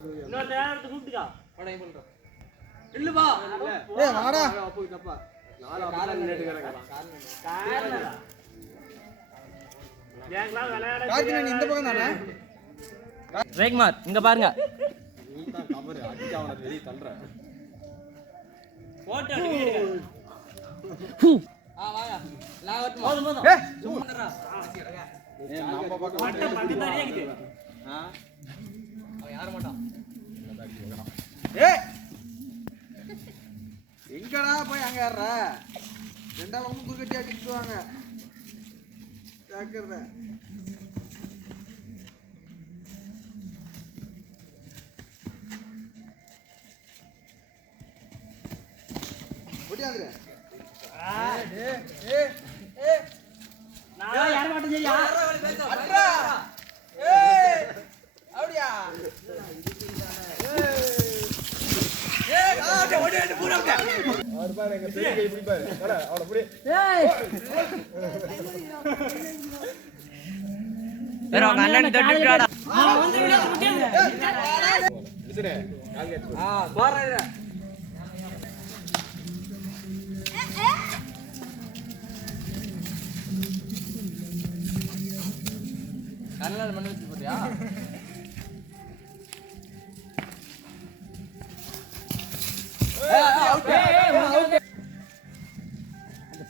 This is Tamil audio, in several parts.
இன்னொரு நேரத்தை கூப்பிட்டுக்கா வாடா இங்க பண்றோம் இல்லப்பா ஏய் வாடா அப்போ தப்பா நாலு காரணம் நேடு கறக்கலாம் காரணடா கேங்கலாம் விளையாட கார்த்திகேயன் இந்த பக்கம் தானே ரேக்மார் இங்க பாருங்க நீ தான் கவர் அடிச்சு அவனை வெளிய தள்ளுற போட்டோ எடுங்க வாங்க நான் வரட்டுமா போதும் போதும் ஏய் சும்மாடா ஏய் நம்ம பக்கம் மட்ட பக்கத்தாரியா இருக்குது அவன் யார மாட்டான் ஏய் எங்கடா போய் அங்க ஏறற ரெண்டா பக்கம் குறுக்கட்டியா கிட்டுவாங்க ஜாக்கிரதை முடியாதுடா ஏய் ஏய் ஏய் நான் யார மாட்டேன் சரியா அட்ரா ஏய் அப்படியா ஏய் ஆ ஓடி ஓடி பூரா அவர் பாரு எங்க பெரிய கை இப்படி பாரு வாடா அவள புடி ஏய் வேற அண்ணன் தொட்டுறாடா வந்து விட முடியாது விசுடே கால் கேட்ச் போறடா கண்ணால மண்ணு வச்சு போறியா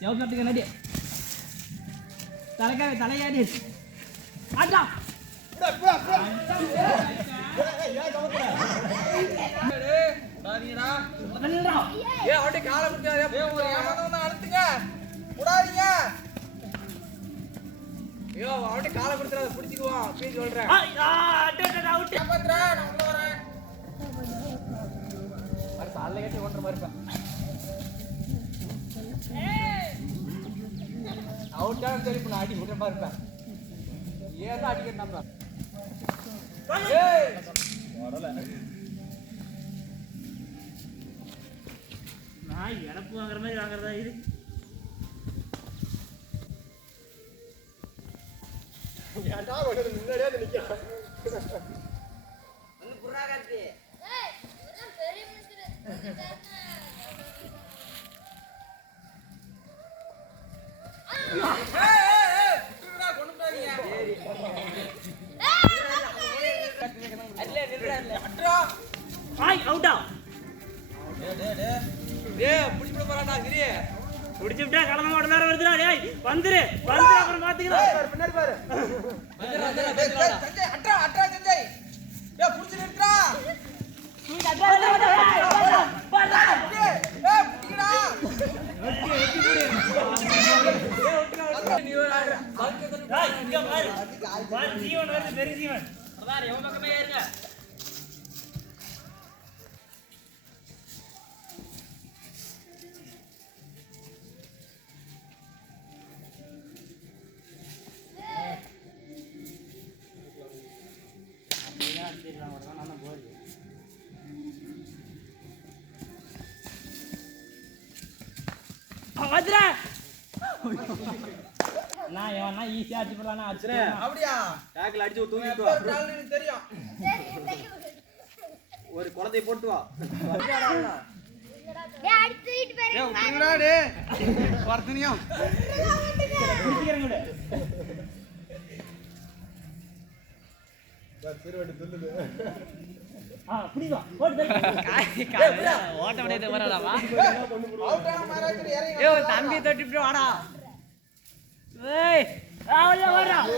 செவ் நட்டுக்கு நடி தலையாடி ஆட்டா ஏய் அவட்ட கால முடியாதே ஒரு ஏமாந்தவன அழுத்துங்க விடாதீங்க ஐயோ அவட்ட கால கொடுத்துறாத புடிச்சிக்குவான் போய் சொல்றேன் அவுட் ஏமாத்துறா நான் உள்ள வரேன் அட சால்ல கட்டி ஓட்ற மாதிரி பா அவுட்டான்னு சொல்லி இப்ப நான் அடி விடுற மாதிரி இருப்பேன் ஏன் அடிக்கிறேன் நம்ம ஏய் வரல நான் எனக்கு வாங்குற மாதிரி வாங்குறதா இது ஏன்டா ஓடுற முன்னாடியே வந்து நிக்கிறான் வந்து புறா கார்த்தி ஏய் இதெல்லாம் பெரிய மிஸ்டர் ஆய் அவுட்டா புடிச்சுட்டா கடமை ஓட நேரம் வருதுடா டேய் வந்துரு அப்புறம் பாத்துக்கலாம் பின்னாடி பாரு சஞ்சய் அட்ரா அட்ரா சஞ்சய் ஏய் புடிச்சு நிறுத்துடா ஏய் புடிடா இங்க பாரு பாரு ஜீவன் வருது பெரிய ஜீவன் பாரு எவன் பக்கமே ஏறுங்க நான் எவனா ஈஸியா அடிச்சு போடலாம் அடிச்சுறே அப்படியா டேக்ல அடிச்சு தூக்கிட்டு ஒரு வா நாள் எனக்கு தெரியும் ஒரு குழந்தையை போட்டு வா டேய் அடுத்து வீட்டு பேரு ஏய் உட்றா டேய் வர்த்தனியம் குடிக்கிறேன் கூட திருவடி துள்ளுது புடிவா ஓட்டு ஓட்ட முடியாது வரலாமா அவுட்டா மாராஜ் இறங்கி தம்பி தொட்டிட்டு வாடா ஏய் வரா